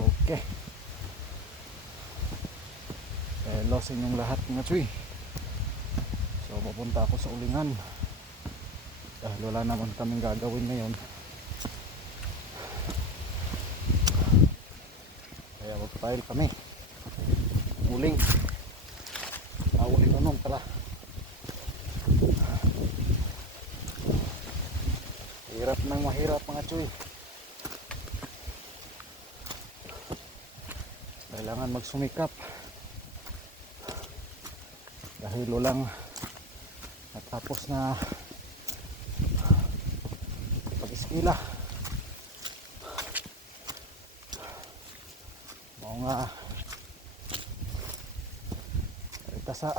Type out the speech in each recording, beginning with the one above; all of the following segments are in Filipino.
Okay. Hello sa inyong lahat mga chuy. So papunta ako sa ulingan dahil wala naman kaming gagawin ngayon. Kaya mag-file kami. Uling. Uling unong pala. Hirap nang mahirap mga chuy. Kailangan magsumikap dahil walang natapos na pag-iskila. Mga nga karita sa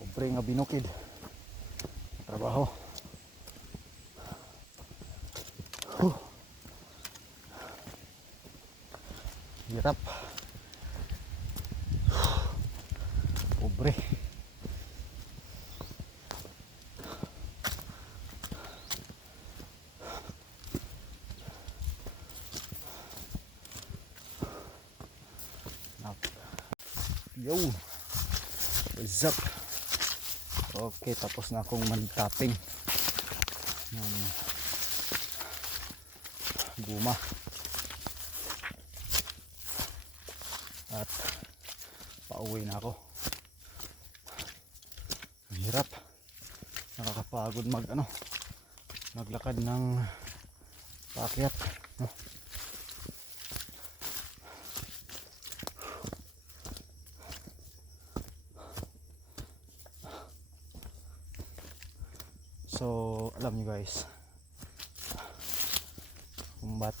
pobre nga binukid trabaho. Hirap. Pobre. Yo. What's up? Okay, tapos na akong man-tapping ng guma. At pauwi na ako. Ang hirap. Nakakapagod maglakad ng paakyat, no? So alam niyo guys kung ba't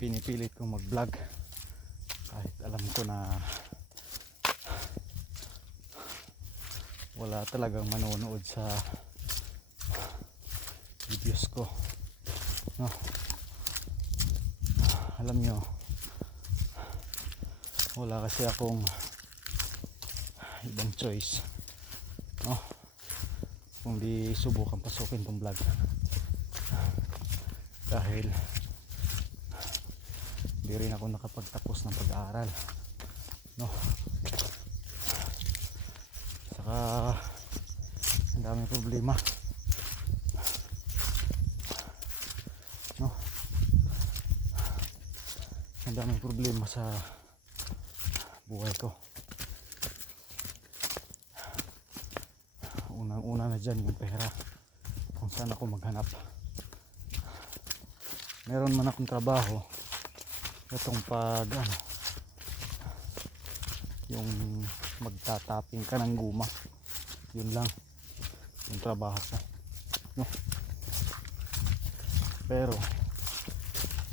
pinipilit kong mag vlog kahit alam ko na wala talagang manonood sa videos ko, no? Alam nyo, wala kasi akong ibang choice, no? Kung di subukan pasukin tong vlog dahil di rin ako nakapagtapos ng pag-aaral, no? Saka ang daming problema, no? Ang daming problema sa buhay ko. Unang-una na dyan yung pera, kung saan ako maghanap. Meron man akong trabaho, itong yung magtataping ka ng guma, yun lang yung trabaho ko, no? Pero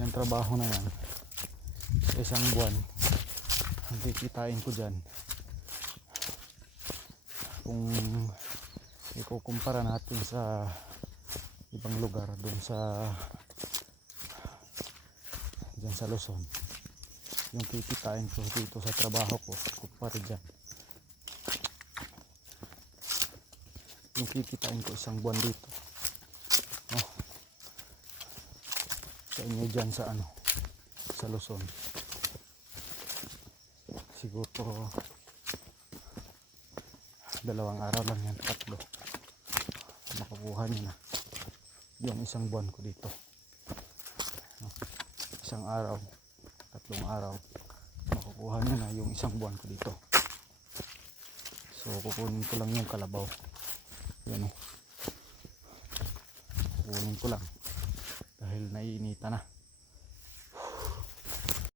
yung trabaho na yan, isang buwan ang kikitain ko dyan, kung ikukumpara natin sa ibang lugar dun dyan sa Luzon, yung kikitain ko dito sa trabaho ko kumpara dyan, yung kikitain ko isang buwan dito, no? Sa inyo dyan sa sa Luzon siguro 2 araw lang yan, 3 makukuha nyo na yung isang buwan ko dito, no? Isang araw, 3 araw makukuha nyo na yung isang buwan ko dito. So kukunin ko lang yung kalabaw, yan, kukunin ko lang dahil naiinita na.